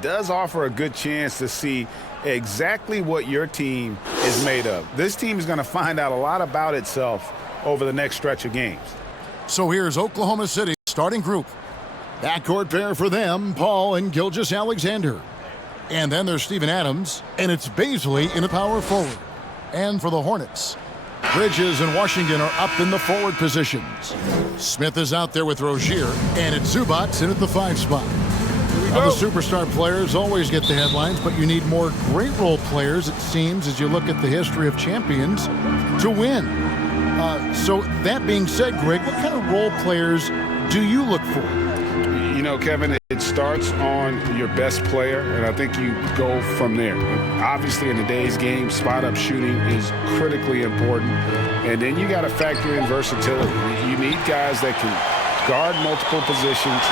does offer a good chance to see exactly what your team is made of. This team is going to find out a lot about itself over the next stretch of games. So here's Oklahoma City starting group. Backcourt pair for them, Paul and Gilgeous-Alexander. And then there's Steven Adams, and it's Baisley in a power forward. And for the Hornets, Bridges and Washington are up in the forward positions. Smith is out there with Rozier, and it's Zubac in at the 5 spot. Now, the superstar players always get the headlines, but you need more great role players, it seems, as you look at the history of champions, to win. So that being said, Greg, what kind of role players do you look for? You know, Kevin, it starts on your best player, and I think you go from there. Obviously, in today's game, spot-up shooting is critically important, and then you got to factor in versatility. You need guys that can guard multiple positions,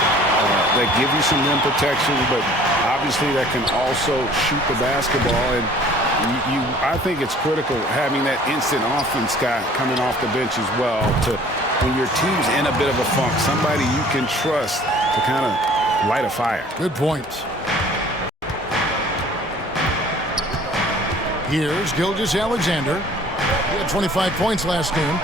that give you some rim protection, but obviously that can also shoot the basketball. And I think it's critical having that instant offense guy coming off the bench as well, to when your team's in a bit of a funk, somebody you can trust to kind of light a fire. Good point. Here's Gilgeous-Alexander. He had 25 points last game.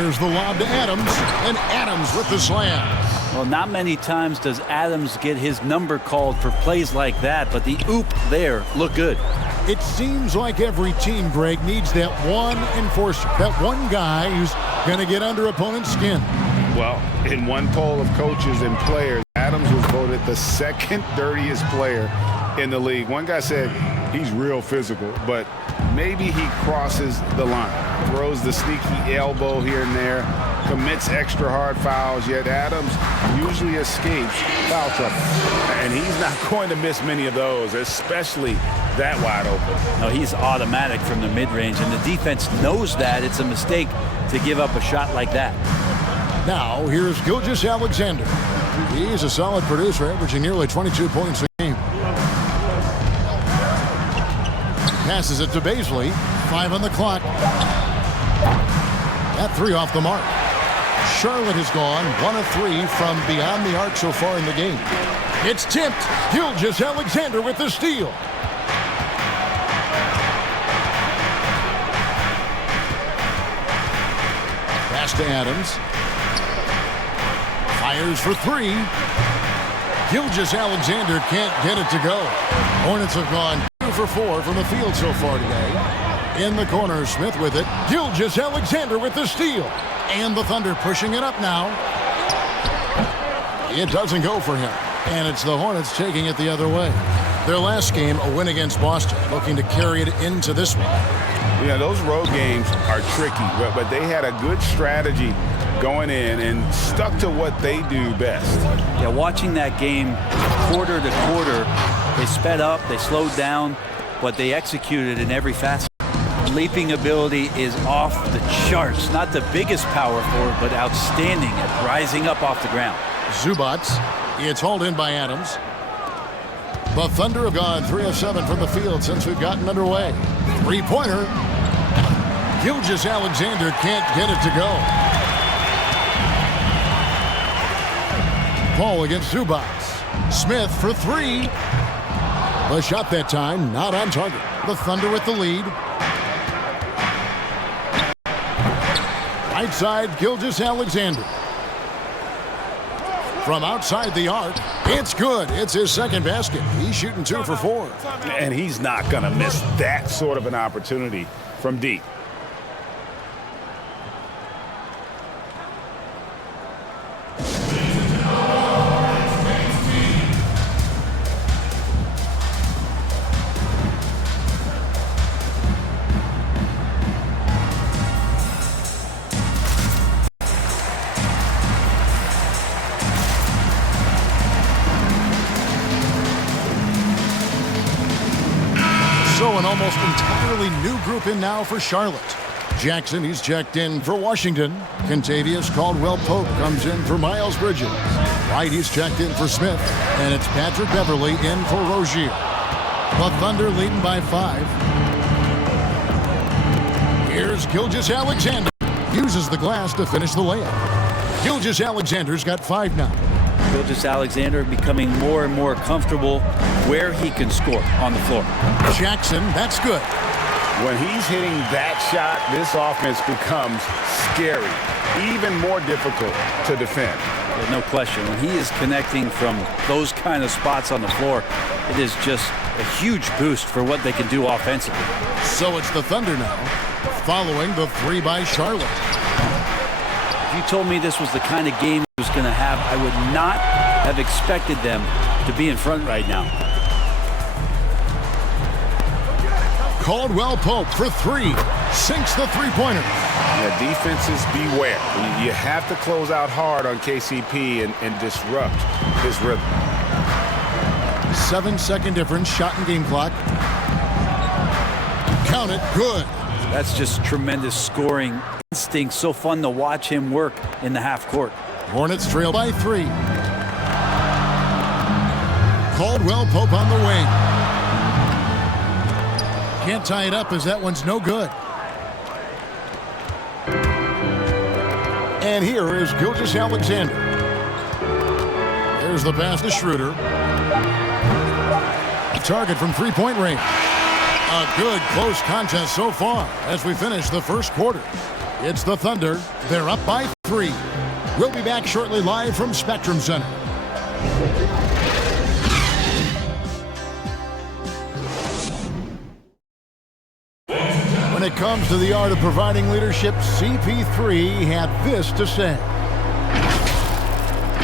Here's the lob to Adams, and Adams with the slam. Well, not many times does Adams get his number called for plays like that, but the oop there looked good. It seems like every team, Greg, needs that one enforcer, that one guy who's going to get under opponent's skin. Well, in one poll of coaches and players, Adams was voted the second dirtiest player in the league. One guy said he's real physical, but maybe he crosses the line. Throws the sneaky elbow here and there, commits extra hard fouls, yet Adams usually escapes foul trouble. And he's not going to miss many of those, especially that wide open. No, he's automatic from the mid-range, and the defense knows that. It's a mistake to give up a shot like that. Now, here's Gilgeous-Alexander. He's a solid producer, averaging nearly 22 points a game. Passes it to Baisley. 5 on the clock. That 3 off the mark. Charlotte has gone 1 of 3 from beyond the arc so far in the game. It's tipped. Gilgeous-Alexander with the steal. Pass to Adams. Fires for 3. Gilgeous-Alexander can't get it to go. Hornets have gone 2 for 4 from the field so far today. In the corner, Smith with it. Gilgeous-Alexander with the steal. And the Thunder pushing it up now. It doesn't go for him. And it's the Hornets taking it the other way. Their last game, a win against Boston, looking to carry it into this one. Yeah, those road games are tricky, but they had a good strategy going in and stuck to what they do best. Yeah, watching that game quarter to quarter, they sped up, they slowed down, but they executed in every facet. Leaping ability is off the charts. Not the biggest power forward, but outstanding at rising up off the ground. Zubac. It's hauled in by Adams. The Thunder have gone 3 of 7 from the field since we've gotten underway. 3-pointer. Gilgeous-Alexander can't get it to go. Paul against Zubac. Smith for 3. The shot that time not on target. The Thunder with the lead. Right side, Gilgeous-Alexander. From outside the arc, it's good. It's his second basket. He's shooting 2 for 4. And he's not going to miss that sort of an opportunity from deep. So an almost entirely new group in now for Charlotte. Jackson, he's checked in for Washington. Kentavious Caldwell-Pope comes in for Miles Bridges. White, he's checked in for Smith. And it's Patrick Beverley in for Rozier. The Thunder leading by 5. Here's Gilgeous-Alexander. Uses the glass to finish the layup. Gilgeous-Alexander's got 5 now. Gilgeous-Alexander becoming more and more comfortable where he can score on the floor. Jackson, that's good. When he's hitting that shot, this offense becomes scary, even more difficult to defend. There's no question. When he is connecting from those kind of spots on the floor, it is just a huge boost for what they can do offensively. So it's the Thunder now, following the 3 by Charlotte. If you told me this was the kind of game he was going to have, I would not have expected them to be in front right now. Caldwell Pope for 3. Sinks the three-pointer. Yeah, defenses beware. You have to close out hard on KCP and disrupt his rhythm. 7-second difference, shot and game clock. Count it, good. That's just tremendous scoring instinct. So fun to watch him work in the half court. Hornets trail by 3. Caldwell Pope on the wing. Can't tie it up as that one's no good. And here is Gilgeous-Alexander. There's the pass to Schroeder. Target from three-point range. A good close contest so far as we finish the first quarter. It's the Thunder. They're up by 3. We'll be back shortly live from Spectrum Center. When it comes to the art of providing leadership, CP3 had this to say.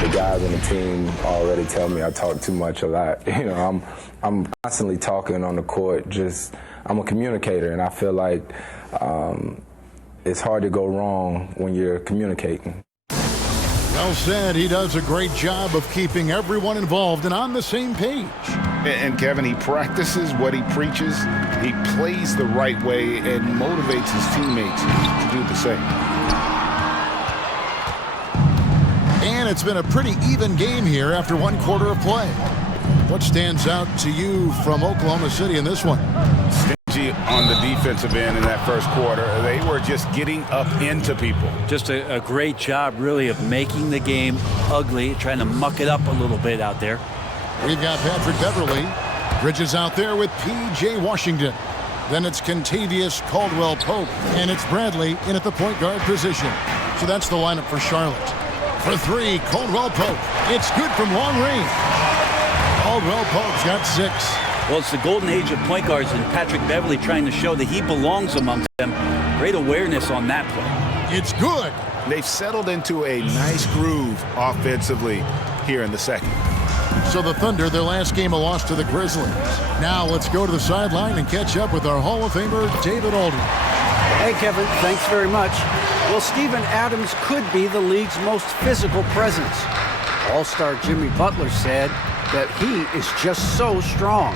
The guys on the team already tell me I talk too much a lot. You know, I'm constantly talking on the court. I'm a communicator, and I feel like it's hard to go wrong when you're communicating. Well said. He does a great job of keeping everyone involved and on the same page. And Kevin, he practices what he preaches. He plays the right way and motivates his teammates to do the same. And it's been a pretty even game here after 1 quarter of play. What stands out to you from Oklahoma City in this one? Stingy on the defensive end in that first quarter. They were just getting up into people. Just a great job, really, of making the game ugly, trying to muck it up a little bit out there. We've got Patrick Beverly. Bridges out there with P.J. Washington. Then it's Contavious Caldwell Pope. And it's Bradley in at the point guard position. So that's the lineup for Charlotte. For 3, Caldwell Pope. It's good from long range. Caldwell Pope's got 6. Well, it's the golden age of point guards, and Patrick Beverly trying to show that he belongs amongst them. Great awareness on that play. It's good. They've settled into a nice groove offensively here in the second. So the Thunder, their last game, a loss to the Grizzlies. Now let's go to the sideline and catch up with our Hall of Famer, David Aldridge. Hey, Kevin, thanks very much. Well, Steven Adams could be the league's most physical presence. All-star Jimmy Butler said that he is just so strong.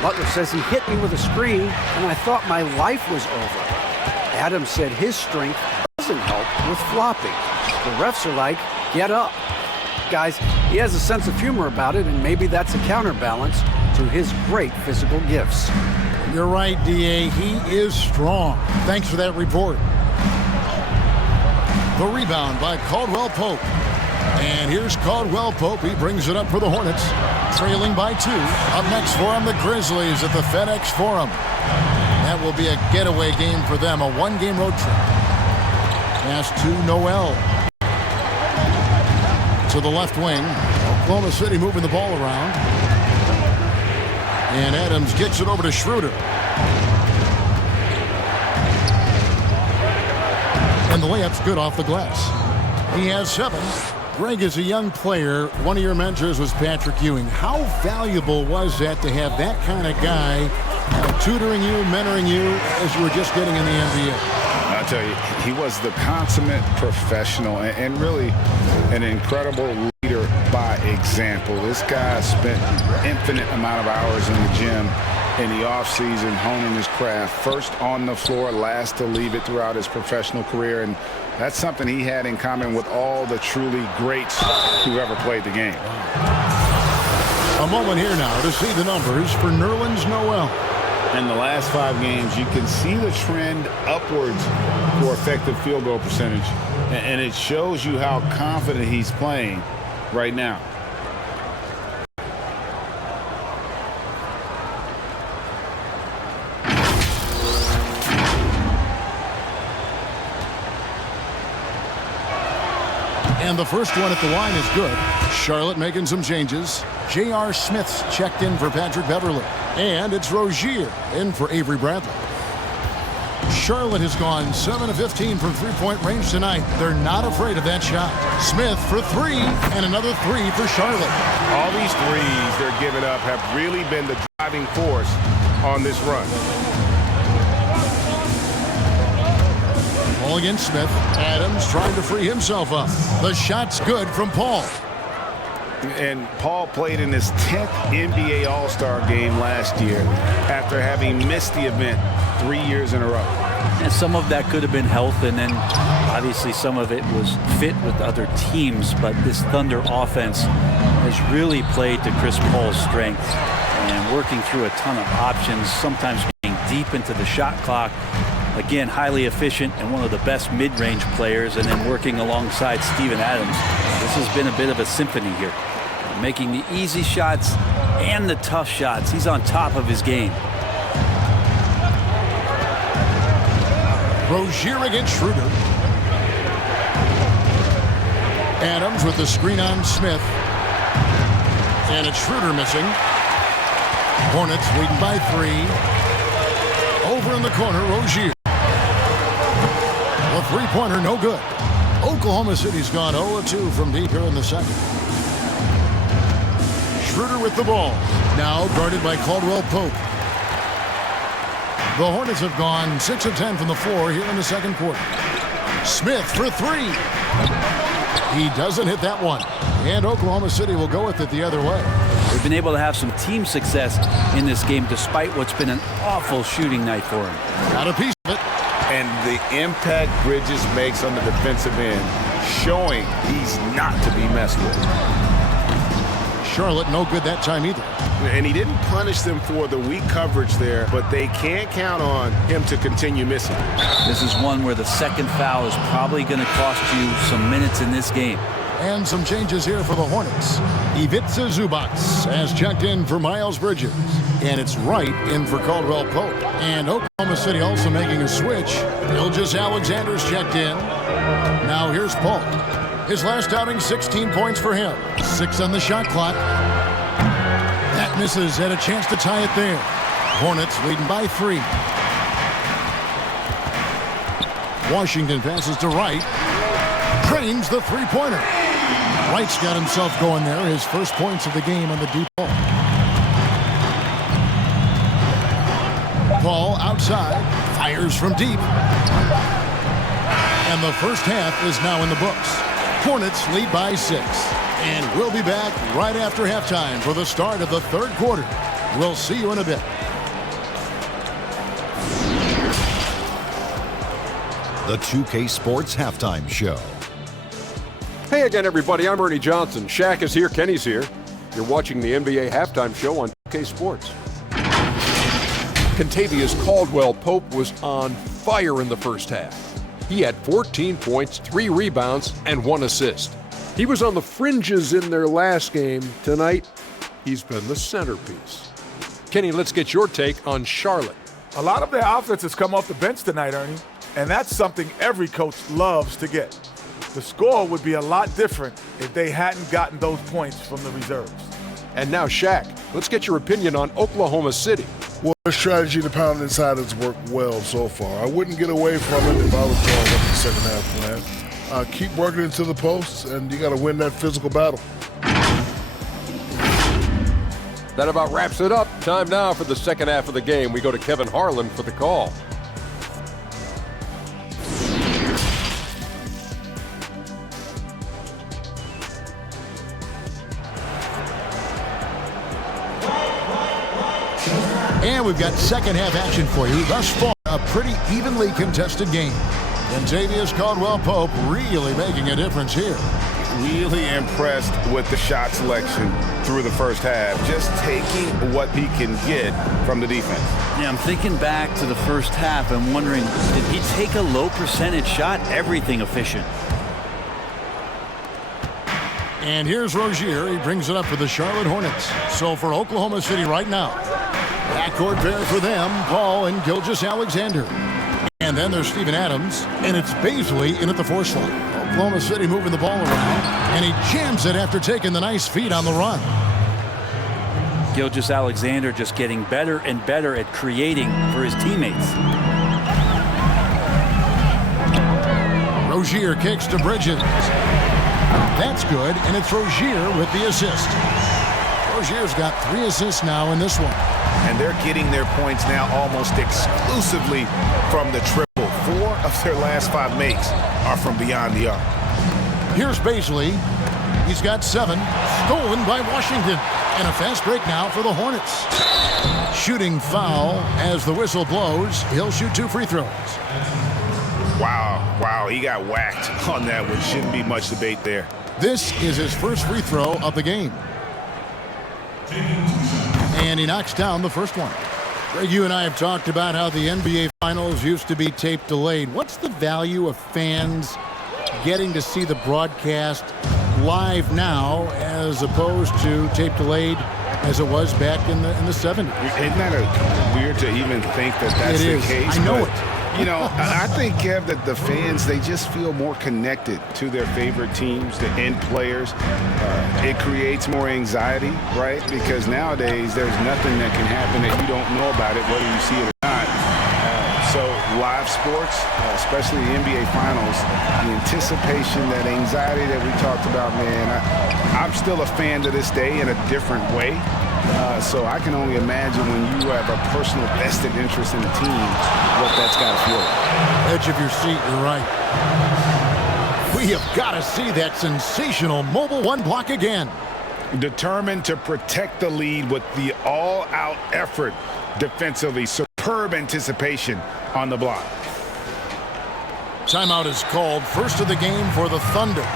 Butler says he hit me with a screen, and I thought my life was over. Adams said his strength doesn't help with flopping. The refs are like, get up. Guys, he has a sense of humor about it, and maybe that's a counterbalance to his great physical gifts. You're right, D.A. He is strong. Thanks for that report. The rebound by Caldwell Pope. And here's Caldwell Pope. He brings it up for the Hornets. Trailing by 2. Up next for him, the Grizzlies at the FedEx Forum. That will be a getaway game for them, a 1-game road trip. Pass to Noel. To the left wing. Oklahoma City moving the ball around. And Adams gets it over to Schroeder. And the layup's good off the glass. He has 7. Greg, is a young player. One of your mentors was Patrick Ewing. How valuable was that to have that kind of guy tutoring you, mentoring you as you were just getting in the NBA? I'll tell you, he was the consummate professional and really an incredible leader by example. This guy spent infinite amount of hours in the gym in the offseason honing his craft. First on the floor, last to leave it throughout his professional career. And that's something he had in common with all the truly greats who ever played the game. A moment here now to see the numbers for Nerlens Noel. In the last 5 games, you can see the trend upwards for effective field goal percentage. And it shows you how confident he's playing right now. And the first one at the line is good. Charlotte making some changes. J.R. Smith's checked in for Patrick Beverly. And it's Rozier in for Avery Bradley. Charlotte has gone 7 of 15 from three-point range tonight. They're not afraid of that shot. Smith for three, and another three for Charlotte. All these threes they're giving up have really been the driving force on this run. Ball against Smith. Adams trying to free himself up. The shot's good from Paul. And Paul played in his 10th NBA All-Star game last year after having missed the event 3 years in a row. And some of that could have been health, and then obviously some of it was fit with other teams. But this Thunder offense has really played to Chris Paul's strength and working through a ton of options, sometimes being deep into the shot clock. Again, highly efficient and one of the best mid-range players, and then working alongside Steven Adams. This has been a bit of a symphony here, making the easy shots and the tough shots. He's on top of his game. Rozier against Schroeder. Adams with the screen on Smith. And it's Schroeder missing. Hornets leading by 3. Over in the corner, Rozier. The three-pointer, no good. Oklahoma City's gone 0-2 from deep here in the second. Schroeder with the ball. Now guarded by Caldwell Pope. The Hornets have gone 6 of 10 from the floor here in the second quarter. Smith for three. He doesn't hit that one. And Oklahoma City will go with it the other way. They've been able to have some team success in this game despite what's been an awful shooting night for him. Got a piece of it. And the impact Bridges makes on the defensive end, showing he's not to be messed with. Charlotte no good that time either. And he didn't punish them for the weak coverage there, but they can't count on him to continue missing. This is one where the second foul is probably going to cost you some minutes in this game. And some changes here for the Hornets. Ivica Zubac has checked in for Miles Bridges. And it's Wright in for Caldwell Pope. And Oklahoma City also making a switch. Gilgeous Alexander's checked in. Now here's Paul. His last outing, 16 points for him. 6 on the shot clock. That misses, had a chance to tie it there. Hornets leading by 3. Washington passes to Wright. Drains the three-pointer. Wright's got himself going there. His first points of the game on the deep ball. Paul outside. Fires from deep. And the first half is now in the books. Hornets lead by 6. And we'll be back right after halftime for the start of the third quarter. We'll see you in a bit. The 2K Sports Halftime Show. Hey again, everybody. I'm Ernie Johnson. Shaq is here. Kenny's here. You're watching the NBA Halftime Show on 2K Sports. Contavious Caldwell Pope was on fire in the first half. He had 14 points, 3 rebounds, and 1 assist. He was on the fringes in their last game. Tonight, he's been the centerpiece. Kenny, let's get your take on Charlotte. A lot of their offense has come off the bench tonight, Ernie, and that's something every coach loves to get. The score would be a lot different if they hadn't gotten those points from the reserves. And now, Shaq, let's get your opinion on Oklahoma City. Well, their strategy to pound inside has worked well so far. I wouldn't get away from it if I was drawing up the second half plan. Keep working into the posts, and you got to win that physical battle. That about wraps it up. Time now for the second half of the game. We go to Kevin Harlan for the call. And we've got second half action for you. Thus far, a pretty evenly contested game. Contavious Caldwell Pope really making a difference here. Really impressed with the shot selection through the first half. Just taking what he can get from the defense. Yeah, I'm thinking back to the first half and wondering, did he take a low percentage shot? Everything efficient. And here's Rozier. He brings it up for the Charlotte Hornets. So for Oklahoma City right now, backcourt pair for them, Paul and Gilgeous-Alexander. And then there's Steven Adams, and it's Baisley in at the 4 slot. Oklahoma City moving the ball around, and he jams it after taking the nice feed on the run. Gilgeous-Alexander just getting better and better at creating for his teammates. Rozier kicks to Bridges. That's good, and it's Rozier with the assist. Rozier's got 3 assists now in this one. And they're getting their points now almost exclusively from the triple. 4 of their last 5 makes are from beyond the arc. Here's Baisley. He's got 7, stolen by Washington. And a fast break now for the Hornets. Shooting foul as the whistle blows. He'll shoot 2 free throws. Wow, he got whacked on that one. Shouldn't be much debate there. This is his first free throw of the game. And he knocks down the first one. Greg, you and I have talked about how the NBA Finals used to be tape delayed. What's the value of fans getting to see the broadcast live now as opposed to tape delayed as it was back in the 70s? Isn't that weird to even think that that's the case? I know it. You know, I think, Kev, that the fans, they just feel more connected to their favorite teams, the end players. It creates more anxiety, right? Because nowadays there's nothing that can happen that you don't know about it, whether you see it or not. So live sports, especially the NBA Finals, the anticipation, that anxiety that we talked about, man, I'm still a fan to this day in a different way. So I can only imagine when you have a personal vested interest in a team, what that's got to feel like. Edge of your seat, you're right. We have got to see that sensational mobile 1 block again. Determined to protect the lead with the all-out effort defensively. Superb anticipation on the block. Timeout is called. First of the game for the Thunder.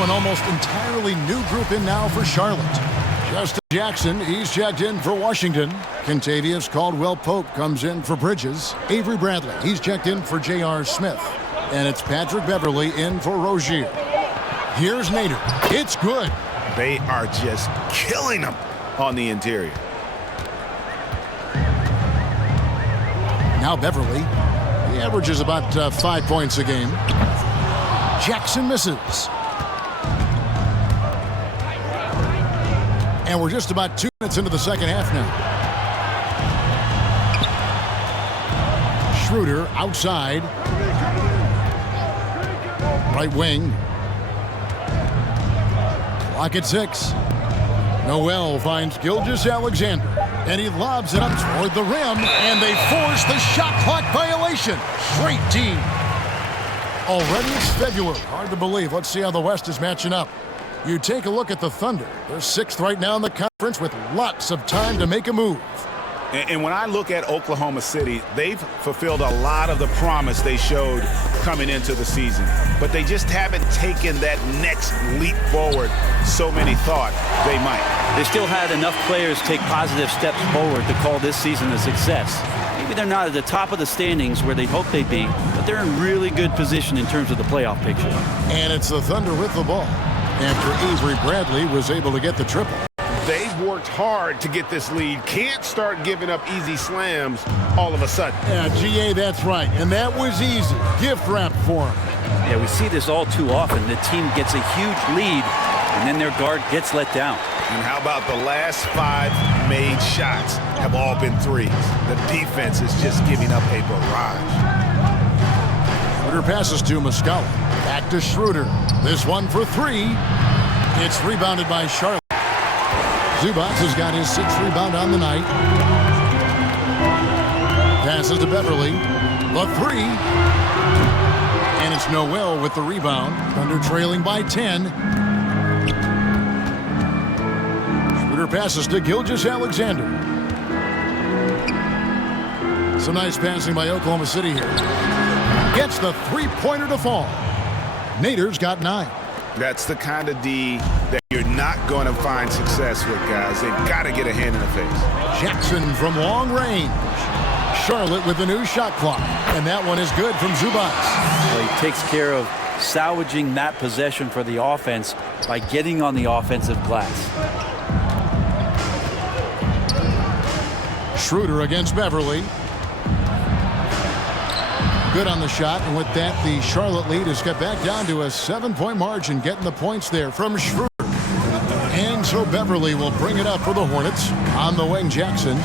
An almost entirely new group in now for Charlotte. Justin Jackson, he's checked in for Washington. Kentavious Caldwell-Pope comes in for Bridges. Avery Bradley, he's checked in for J.R. Smith. And it's Patrick Beverley in for Rozier. Here's Nader. It's good. They are just killing them on the interior. Now Beverley. He averages about 5 points a game. Jackson misses. And we're just about 2 minutes into the second half now. Schroeder outside. Right wing. Clock at 6. Noel finds Gilgeous-Alexander. And he lobs it up toward the rim. And they force the shot clock violation. Straight team. Already it's February. Hard to believe. Let's see how the West is matching up. You take a look at the Thunder. They're 6th right now in the conference with lots of time to make a move. And when I look at Oklahoma City, they've fulfilled a lot of the promise they showed coming into the season. But they just haven't taken that next leap forward so many thought they might. They still had enough players take positive steps forward to call this season a success. Maybe they're not at the top of the standings where they hope they'd be, but they're in really good position in terms of the playoff picture. And it's the Thunder with the ball after Avery Bradley was able to get the triple. They've worked hard to get this lead. Can't start giving up easy slams all of a sudden. Yeah, GA, that's right. And that was easy. Gift wrap for him. Yeah, we see this all too often. The team gets a huge lead, and then their guard gets let down. And how about the last 5 made shots have all been threes? The defense is just giving up a barrage. Schroeder passes to Muscala. Back to Schroeder. This one for 3. It's rebounded by Charlotte. Zubac has got his 6th rebound on the night. Passes to Beverly. The 3. And it's Noel with the rebound. Thunder trailing by 10. Schroeder passes to Gilgeous-Alexander. Some nice passing by Oklahoma City here. Gets the 3-pointer to fall. Nader's got 9. That's the kind of D that you're not going to find success with, guys. They've got to get a hand in the face. Jackson from long range. Charlotte with the new shot clock. And that one is good from Zubac. Well, he takes care of salvaging that possession for the offense by getting on the offensive glass. Schroeder against Beverly. Good on the shot, and with that, the Charlotte lead has got back down to a 7-point margin, getting the points there from Schroeder. And so Beverly will bring it up for the Hornets. On the wing, Jackson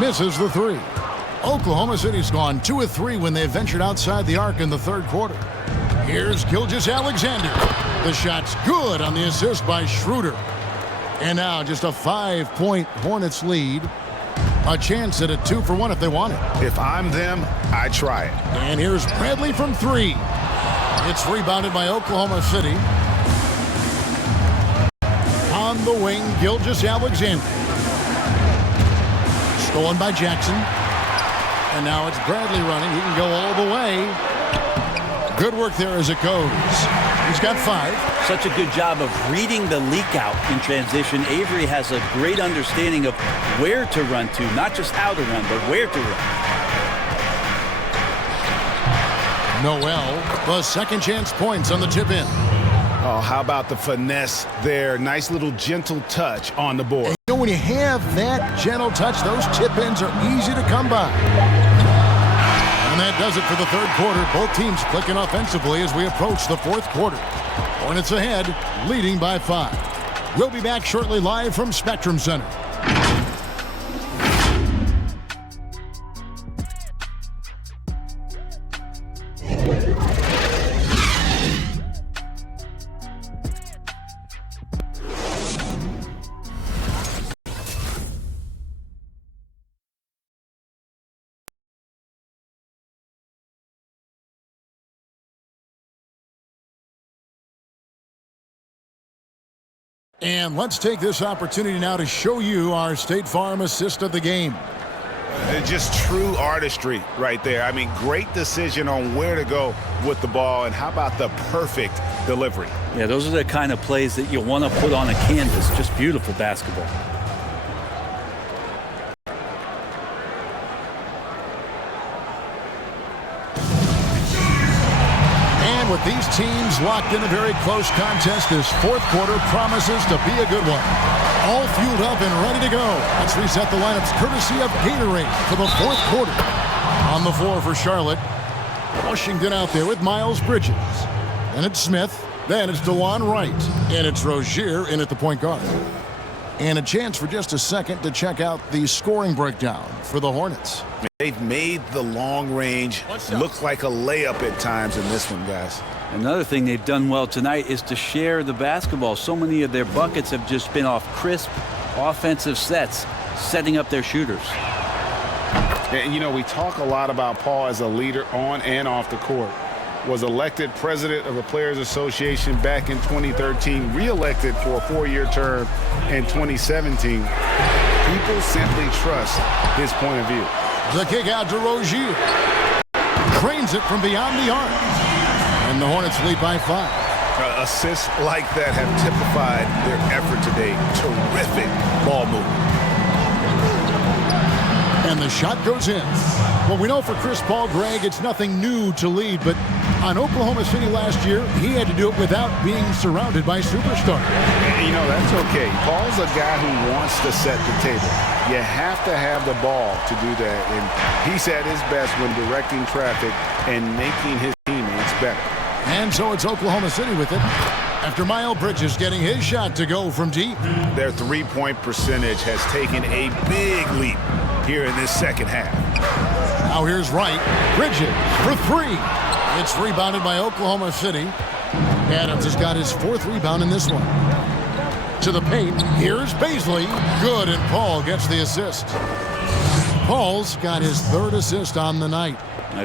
misses the 3. Oklahoma City's gone 2 of 3 when they ventured outside the arc in the 3rd quarter. Here's Gilgeous-Alexander. The shot's good on the assist by Schroeder. And now just a 5-point Hornets lead. A chance at a 2-for-1 if they want it. If I'm them, I try it. And here's Bradley from 3. It's rebounded by Oklahoma City. On the wing, Gilgeous-Alexander. Stolen by Jackson. And now it's Bradley running. He can go all the way. Good work there as it goes. He's got 5. Such a good job of reading the leak out in transition. Avery has a great understanding of where to run to, not just how to run, but where to run. Noel, the second chance points on the tip in. Oh, how about the finesse there? Nice little gentle touch on the board. And you know, when you have that gentle touch, those tip ins are easy to come by. And that does it for the 3rd quarter. Both teams clicking offensively as we approach the 4th quarter. Hornets ahead, leading by 5. We'll be back shortly live from Spectrum Center. And let's take this opportunity now to show you our State Farm assist of the game. Just true artistry right there. I mean, great decision on where to go with the ball, and how about the perfect delivery? Yeah, those are the kind of plays that you want to put on a canvas. Just beautiful basketball. With these teams locked in a very close contest, this 4th quarter promises to be a good one. All fueled up and ready to go. Let's reset the lineups courtesy of Gatorade for the 4th quarter. On the floor for Charlotte, Washington out there with Miles Bridges. Then it's Smith. Then it's DeJuan Wright. And it's Rozier in at the point guard. And a chance for just a second to check out the scoring breakdown for the Hornets. They've made the long range look like a layup at times in this one, guys. Another thing they've done well tonight is to share the basketball. So many of their buckets have just been off crisp offensive sets, setting up their shooters. And, you know, we talk a lot about Paul as a leader on and off the court. Was elected president of the Players Association back in 2013, re-elected for a 4-year term in 2017. People simply trust his point of view. The kick out to Rozier. Cranes it from beyond the arc. And the Hornets lead by 5. Assists like that have typified their effort today. Terrific ball movement. And the shot goes in. Well, we know for Chris Paul, Greg, it's nothing new to lead, but on Oklahoma City last year, he had to do it without being surrounded by superstars. You know, that's okay. Paul's a guy who wants to set the table. You have to have the ball to do that, and he's at his best when directing traffic and making his teammates better. And so it's Oklahoma City with it. After Miles Bridges getting his shot to go from deep. Their three-point percentage has taken a big leap here in this second half. Now here's Wright. Bridges for three. It's rebounded by Oklahoma City. Adams has got his fourth rebound in this one. To the paint. Here's Baisley. Good, and Paul gets the assist. Paul's got his third assist on the night.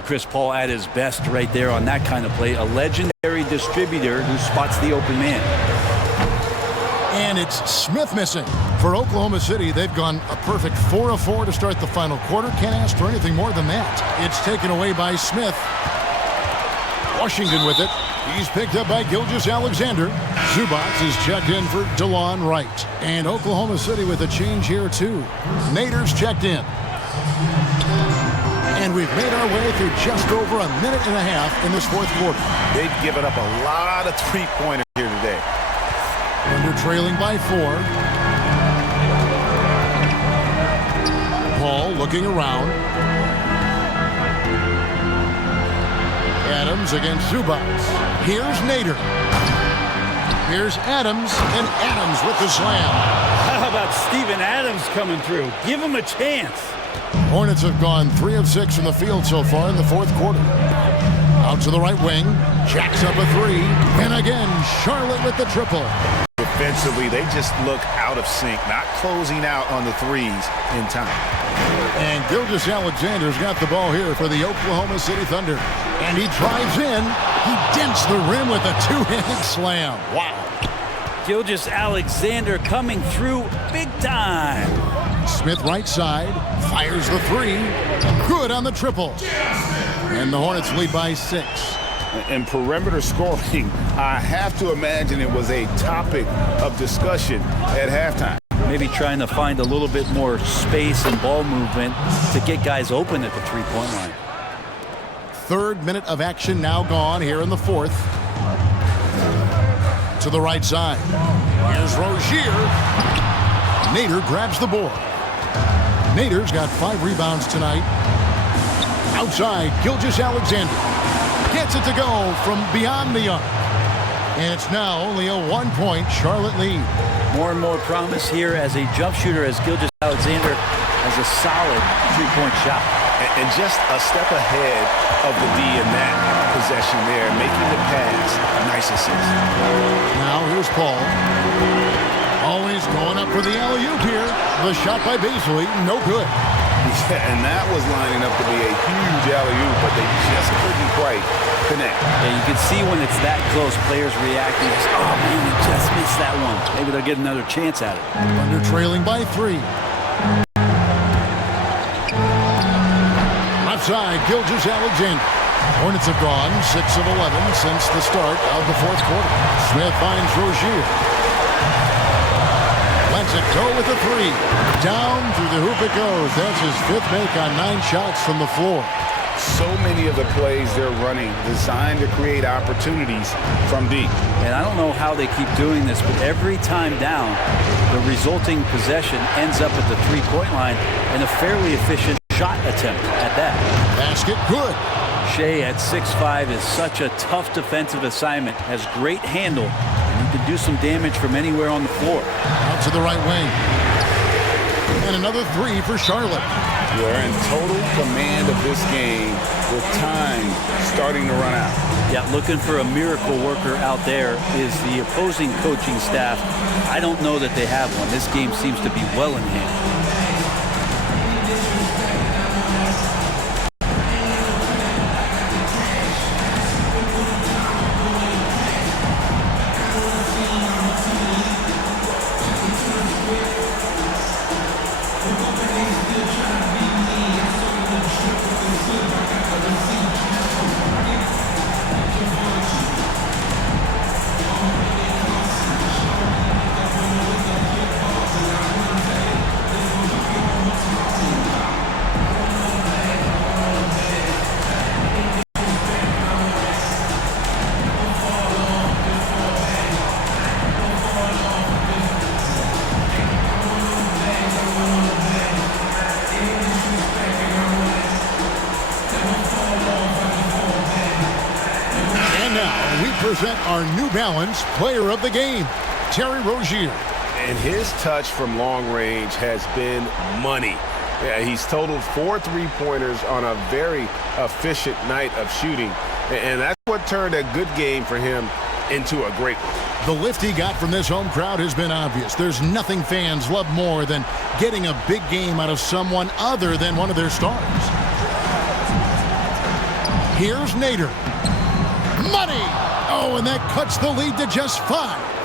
Chris Paul at his best right there on that kind of play. A legendary distributor who spots the open man. And it's Smith missing. For Oklahoma City, they've gone a perfect 4 of 4 to start the final quarter. Can't ask for anything more than that. It's taken away by Smith. Washington with it. He's picked up by Gilgeous-Alexander. Zubac is checked in for DeLon Wright. And Oklahoma City with a change here, too. Nader's checked in. And we've made our way through just over a minute and a half in this fourth quarter. They've given up a lot of three-pointers here today. Under trailing by 4. Paul looking around. Adams against Zubac. Here's Nader. Here's Adams, and Adams with the slam. How about Steven Adams coming through? Give him a chance. Hornets have gone 3 of 6 from the field so far in the fourth quarter. Out to the right wing. Jacks up a 3. And again, Charlotte with the triple. Defensively, they just look out of sync, not closing out on the threes in time. And Gilgeous-Alexander's got the ball here for the Oklahoma City Thunder. And he drives in. He dents the rim with a two-handed slam. Wow. Gilgeous-Alexander coming through big time. Smith right side. Fires the 3. Good on the triple. And the Hornets lead by 6. And perimeter scoring, I have to imagine it was a topic of discussion at halftime. Maybe trying to find a little bit more space and ball movement to get guys open at the three-point line. Third minute of action now gone here in the fourth. To the right side. Here's Rozier. Nader grabs the board. Nader's got 5 rebounds tonight. Outside, Gilgeous-Alexander gets it to go from beyond the arc. And it's now only a 1-point Charlotte lead. More and more promise here as a jump shooter as Gilgeous-Alexander has a solid three-point shot. And just a step ahead of the D in that possession there, making the pass. Nice assist. Now here's Paul. Always going up for the alley-oop here. The shot by Baisley, no good. Yeah, and that was lining up to be a huge alley-oop, but they just couldn't quite connect. And you can see when it's that close, players reacting. Oh, man, you just missed that one. Maybe they'll get another chance at it. Under trailing by 3. Left side, Gilgeous-Alexander. Hornets have gone 6 of 11 since the start of the fourth quarter. Smith finds Rozier. Lets it go with a 3. Down through the hoop it goes. That's his 5th make on 9 shots from the floor. So many of the plays they're running designed to create opportunities from deep. And I don't know how they keep doing this, but every time down, the resulting possession ends up at the three-point line and a fairly efficient shot attempt at that. Basket good. Shea at 6'5" is such a tough defensive assignment, has great handle, and he can do some damage from anywhere on the floor. Out to the right wing. And another 3 for Charlotte. They're in total command of this game with time starting to run out. Yeah, looking for a miracle worker out there is the opposing coaching staff. I don't know that they have one. This game seems to be well in hand. we present our New Balance Player of the Game, Terry Rozier. And his touch from long range has been money. Yeah, he's totaled 4 3-pointers on a very efficient night of shooting. And that's what turned a good game for him into a great one. The lift he got from this home crowd has been obvious. There's nothing fans love more than getting a big game out of someone other than one of their stars. Here's Nader. Money! Oh, and that cuts the lead to just 5.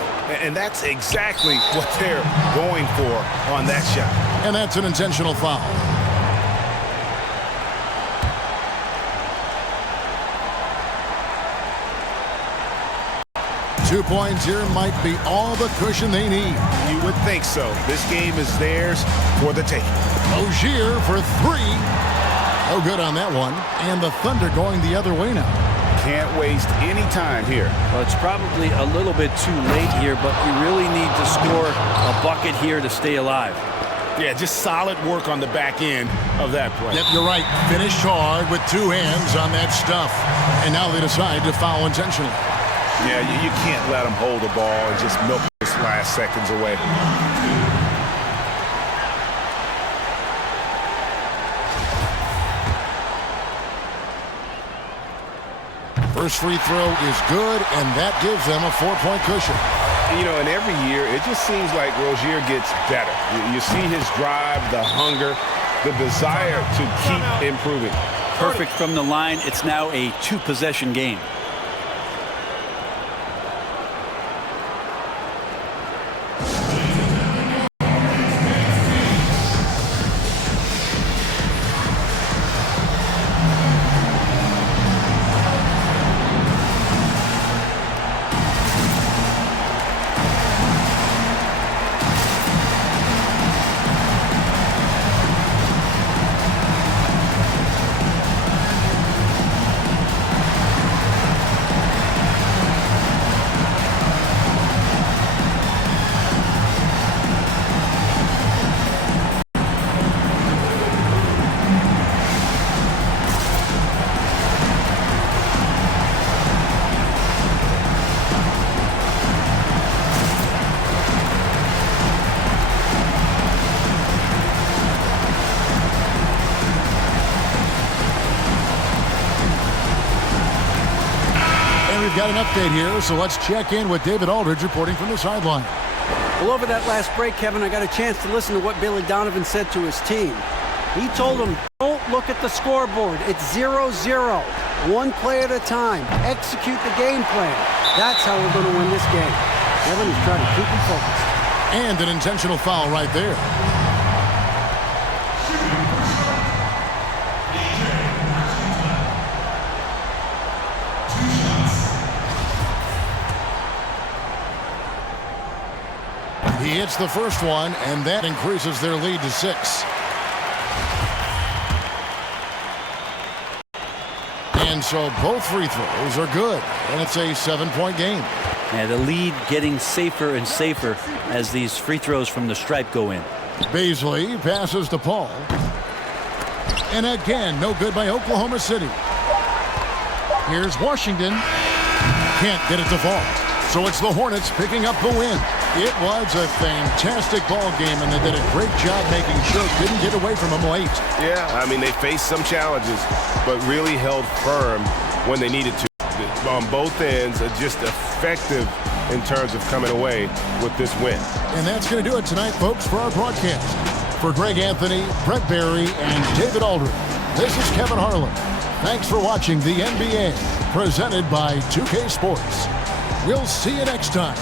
And that's exactly what they're going for on that shot. And that's an intentional foul. Two points here might be all the cushion they need. You would think so. This game is theirs for the taking. Rozier for 3. No good on that one. And the Thunder going the other way now. Can't waste any time here. Well, it's probably a little bit too late here, but you really need to score a bucket here to stay alive. Yeah, just solid work on the back end of that play. Yep, you're right. Finished hard with 2 hands on that stuff. And now they decide to foul intentionally. Yeah, you can't let them hold the ball and just milk this last seconds away. First free throw is good, and that gives them a 4-point cushion. You know, and every year, it just seems like Rozier gets better. You see his drive, the hunger, the desire to keep improving. Perfect from the line. It's now a 2-possession game. We've got an update here, so let's check in with David Aldridge reporting from the sideline. Well, over that last break, Kevin, I got a chance to listen to what Billy Donovan said to his team. He told them, don't look at the scoreboard. It's 0-0. One play at a time. Execute the game plan. That's how we're going to win this game. Kevin is trying to keep them focused. And an intentional foul right there. He hits the first one, and that increases their lead to 6. And so both free throws are good, and it's a 7-point game. And the lead getting safer and safer as these free throws from the stripe go in. Baisley passes to Paul. And again, no good by Oklahoma City. Here's Washington. Can't get it to fall. So it's the Hornets picking up the win. It was a fantastic ball game, and they did a great job making sure it didn't get away from them late. Yeah, I mean, they faced some challenges, but really held firm when they needed to. On both ends, are just effective in terms of coming away with this win. And that's going to do it tonight, folks, for our broadcast. For Greg Anthony, Brett Barry, and David Aldridge, this is Kevin Harlan. Thanks for watching the NBA, presented by 2K Sports. We'll see you next time.